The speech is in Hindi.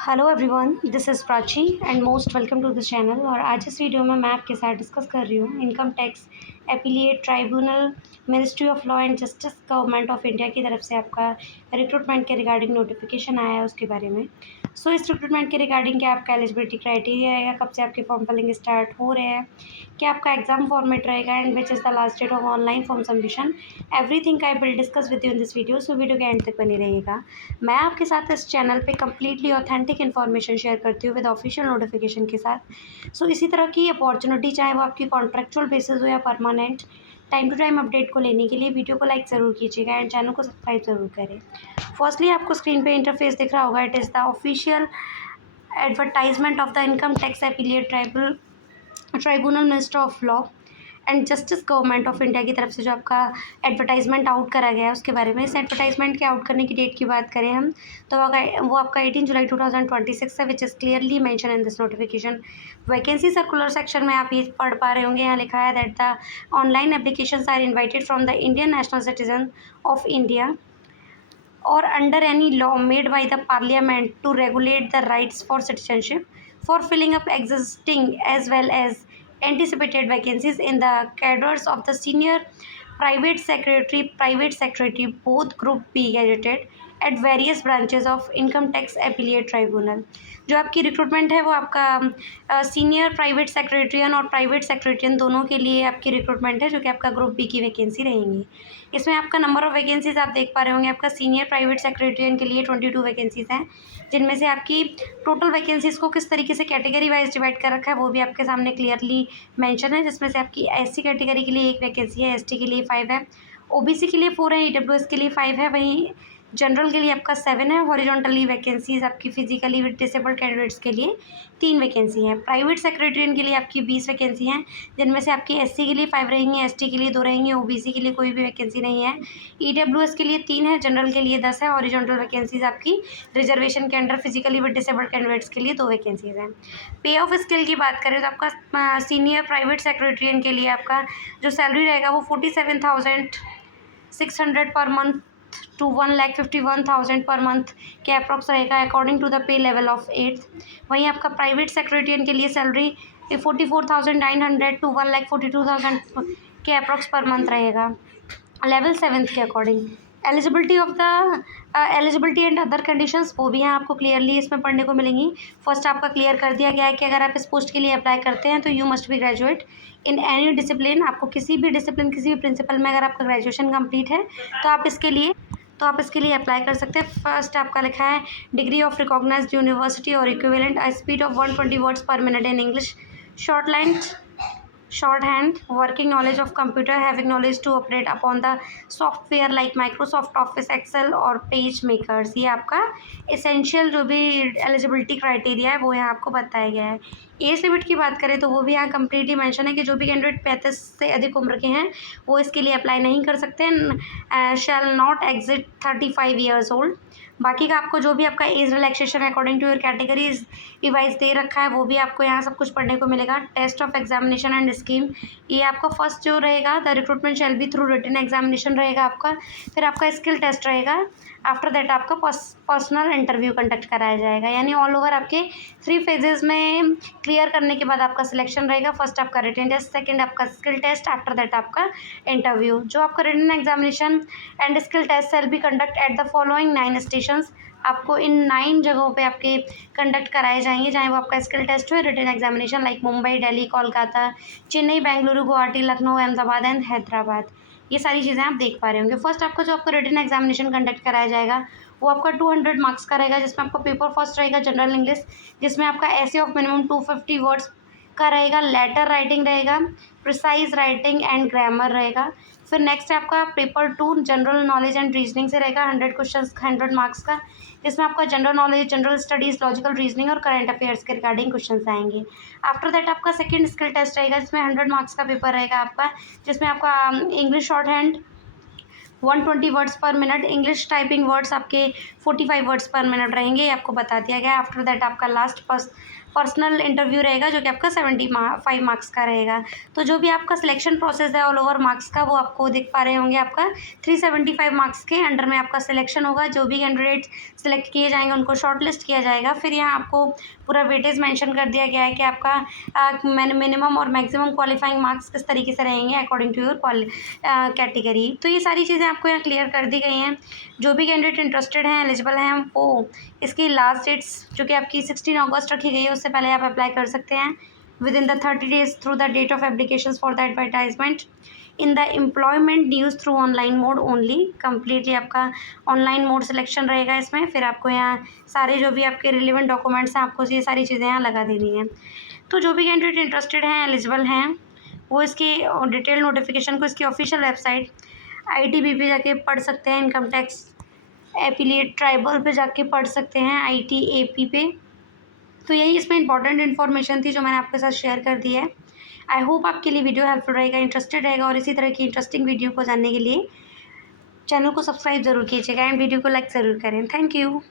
Hello everyone, this is Prachi and most welcome to the channel. और आज इस वीडियो में मैं आपके साथ डिस्कस कर रही हूँ income tax appellate tribunal ministry of law and justice government of India की तरफ से आपका रिक्रूटमेंट के रिगार्डिंग नोटिफिकेशन आया है उसके बारे में। सो इस रिक्रूटमेंट के रिगार्डिंग क्या आपका एलिजिबिलिटी क्राइटेरिया रहेगा, कब से आपके फॉर्म फिलिंग स्टार्ट हो रहे हैं, क्या आपका एग्जाम फॉर्मेट रहेगा and which is the last date of online form submission, everything I will discuss with you in this video. So video के एंड तक बनी रहिएगा। मैं आपके साथ इस चैनल पे कम्प्लीटली ऑथेंटिक इन्फॉर्मेशन शेयर करती हूँ विद ऑफिशियल नोटिफिकेशन के साथ। सो इसी तरह की अपॉर्चुनिटी, चाहे वो आपकी कॉन्ट्रेक्चुअल बेसिस हो या permanent, time to time update को लेने के लिए वीडियो को लाइक ज़रूर कीजिएगा एंड चैनल को सब्सक्राइब ज़रूर करें। फर्स्टली आपको स्क्रीन पे इंटरफेस दिख रहा होगा, it is the official advertisement of the income tax appellate tribunal minister of law and justice government of India की तरफ से जो आपका एडवर्टाइजमेंट आउट करा गया है उसके बारे में। इस एडवर्टाइजमेंट के आउट करने की डेट की बात करें हम, तो वो आपका 18 जुलाई 2026 है, which is clearly mention in this notification. Vacancy circular section में आप ये पढ़ पा रहे होंगे, यहाँ लिखा है that the online applications are invited from the Indian national citizen of India or under any law made by the parliament to regulate the rights for citizenship for filling up existing as well as anticipated vacancies in the cadres of the senior private secretary both group B gazetted at various branches of income tax appellate tribunal। जो आपकी रिक्रूटमेंट है वो आपका सीनियर प्राइवेट सेक्रेटरियन और प्राइवेट सेक्रेटरियन दोनों के लिए आपकी रिक्रूटमेंट है, जो कि आपका ग्रुप बी की वैकेंसी रहेंगी। इसमें आपका नंबर ऑफ़ वैकेंसीज आप देख पा रहे होंगे, आपका सीनियर प्राइवेट सेक्रेटरियन के लिए 22 वैकेंसीज़ हैं, जिनमें से आपकी टोटल वैकेंसीज़ को किस तरीके से कैटेगरी वाइज डिवाइड कर रखा है वो भी आपके सामने क्लियरली मेंशन है। जिसमें से आपकी एससी कैटेगरी के लिए 1 वैकेंसी है, एसटी के लिए 5 है, ओबीसी के लिए 4 है, ईडब्ल्यूएस के लिए 5 है, वहीं जनरल के लिए आपका 7 है। हॉरिजॉन्टली वैकेंसीज आपकी फिजिकली डिसेबल्ड कैंडिडेट्स के लिए 3 वैकेंसी हैं। प्राइवेट सेक्रेटरियन के लिए आपकी 20 वैकेंसी हैं, जिनमें से आपकी एससी के लिए 5 रहेंगी, एसटी के लिए 2 रहेंगी, ओबीसी के लिए कोई भी वैकेंसी नहीं है, ईडब्ल्यूएस के लिए 3 है, जनरल के लिए 10 है। हॉरिजॉन्टल वैकेंसीज आपकी रिजर्वेशन के अंडर फिजिकली डिसेबल्ड कैंडिडेट्स के लिए 2 वैकेंसीज हैं। पे ऑफ स्किल की बात करें तो आपका सीनियर प्राइवेट सेक्रेटरियन के लिए आपका जो सैलरी रहेगा वो 47,600 per month to 1,51,000 per month के अप्रॉक्स रहेगा according to the pay level of 8th। वहीं आपका प्राइवेट सेक्रेटरियन के लिए सैलरी 44,900 टू 1,42,000 के अप्रॉक्स पर मंथ रहेगा लेवल 7th के according. Eligibility and other conditions वो भी यहाँ आपको क्लियरली इसमें पढ़ने को मिलेंगी। फर्स्ट आपका क्लियर कर दिया गया है कि अगर आप इस पोस्ट के लिए अप्लाई करते हैं तो you must be graduate in any discipline. आपको किसी भी डिसिप्लिन, किसी भी प्रिंसिपल में अगर आपका ग्रेजुएशन कंप्लीट है तो आप इसके लिए अप्लाई कर सकते हैं। फर्स्ट आपका लिखा है डिग्री ऑफ रिकॉग्नाइज्ड यूनिवर्सिटी और equivalent a speed of 120 words पर minute in English, shorthand, working knowledge of computer, having knowledge to operate upon the software like Microsoft Office, Excel और पेज मेकर्स। ये आपका एसेंशियल जो भी एलिजिबिलिटी क्राइटेरिया है वो यहाँ आपको बताया गया है। एज लिमिट की बात करें तो वो भी यहाँ कंप्लीटली मेंशन है कि जो भी कैंडिडेट 35 से अधिक उम्र के हैं वो इसके लिए अप्लाई नहीं कर सकते, shall not exceed 35 years old. बाकी का आपको जो भी आपका age relaxation according to your categories device दे रखा है वो भी आपको यहाँ सब कुछ पढ़ने को मिलेगा। Test of examination and scheme, ये आपका फर्स्ट जो रहेगा the recruitment shall be through written examination रहेगा आपका, फिर आपका स्किल टेस्ट रहेगा, आफ्टर दैट आपका पर्सनल इंटरव्यू कंडक्ट कराया जाएगा। यानी ऑल ओवर आपके 3 फेजेस में क्लियर करने के बाद आपका सिलेक्शन रहेगा। फर्स्ट आपका रिटन टेस्ट, सेकंड आपका स्किल टेस्ट, आफ्टर दैट आपका इंटरव्यू। जो आपका written examination and skill test shall be conduct at the following 9 stations. आपको इन 9 जगहों पे आपके कंडक्ट कराए जाएंगे, चाहे वो आपका स्किल टेस्ट हो, written examination like Mumbai, Delhi, Kolkata, Chennai, Bengaluru, Guwahati, Lucknow, Ahmedabad and Hyderabad. ये सारी चीज़ें आप देख पा रहे होंगे। फर्स्ट आपका जो आपका रिटन एग्जामिनेशन कंडक्ट कराया जाएगा वो आपका 200 मार्क्स का रहेगा, जिसमें आपका पेपर फर्स्ट रहेगा जनरल इंग्लिश, जिसमें आपका ऐसे ऑफ मिनिमम 250 वर्ड्स का रहेगा, लेटर राइटिंग रहेगा, प्रिसाइज राइटिंग एंड ग्रामर रहेगा। फिर नेक्स्ट आपका paper 2 general knowledge and reasoning से रहेगा, 100 क्वेश्चन 100 मार्क्स का, जिसमें आपका general knowledge, general studies, logical reasoning और करंट अफेयर्स के रिगार्डिंग क्वेश्चन आएंगे। आफ्टर दैट आपका सेकंड स्किल टेस्ट रहेगा, जिसमें 100 मार्क्स का पेपर रहेगा आपका, जिसमें आपका इंग्लिश शॉर्ट हैंड 120 वर्ड्स पर मिनट, इंग्लिश टाइपिंग वर्ड्स आपके 45 वर्ड्स पर मिनट रहेंगे, ये आपको बता दिया गया है। आफ्टर दैट आपका लास्ट पर्सनल इंटरव्यू रहेगा जो कि आपका 75 मार्क्स का रहेगा। तो जो भी आपका सिलेक्शन प्रोसेस है ऑल ओवर मार्क्स का, वो आपको दिख पा रहे होंगे। आपका 375 मार्क्स के अंडर में आपका सिलेक्शन होगा। जो भी कैंडिडेट्स सिलेक्ट किए जाएंगे उनको शॉर्ट लिस्ट किया जाएगा। फिर यहाँ आपको पूरा वेटेज मेंशन कर दिया गया है कि आपका मिनिमम और मैक्सिमम क्वालिफाइंग मार्क्स किस तरीके से रहेंगे अकॉर्डिंग टू योर कैटेगरी। तो ये सारी चीज़ें आपको यहाँ क्लियर कर दी गई हैं। जो भी कैंडिडेट इंटरेस्टेड हैं, एलिजिबल हैं, वो इसकी लास्ट डेट्स जो कि आपकी 16 अगस्त रखी गई है, उससे पहले आप अप्लाई कर सकते हैं within the 30 days through the date of application for the advertisement in the employment news through online mode only. Completely आपका ऑनलाइन मोड सिलेक्शन रहेगा इसमें। फिर आपको यहाँ सारे जो भी आपके रिलेवेंट डॉक्यूमेंट्स हैं, आपको ये सारी चीज़ें यहाँ लगा देनी हैं। तो जो भी कैंडिडेट इंटरेस्टेड हैं, एलिजिबल हैं, वो इसकी डिटेल नोटिफिकेशन को इसकी ऑफिशियल वेबसाइट ITB पे जाके पढ़ सकते हैं। इनकम टैक्स एफिलिएट ट्राइबल पे जाके पढ़ सकते हैं, ITAP पे। तो यही इसमें इंपॉर्टेंट इन्फॉर्मेशन थी जो मैंने आपके साथ शेयर कर दी है। आई होप आपके लिए वीडियो हेल्पफुल रहेगा, इंटरेस्टेड रहेगा, और इसी तरह की इंटरेस्टिंग वीडियो को जानने के लिए चैनल को सब्सक्राइब ज़रूर कीजिएगा एंड वीडियो को लाइक ज़रूर करें। Thank you.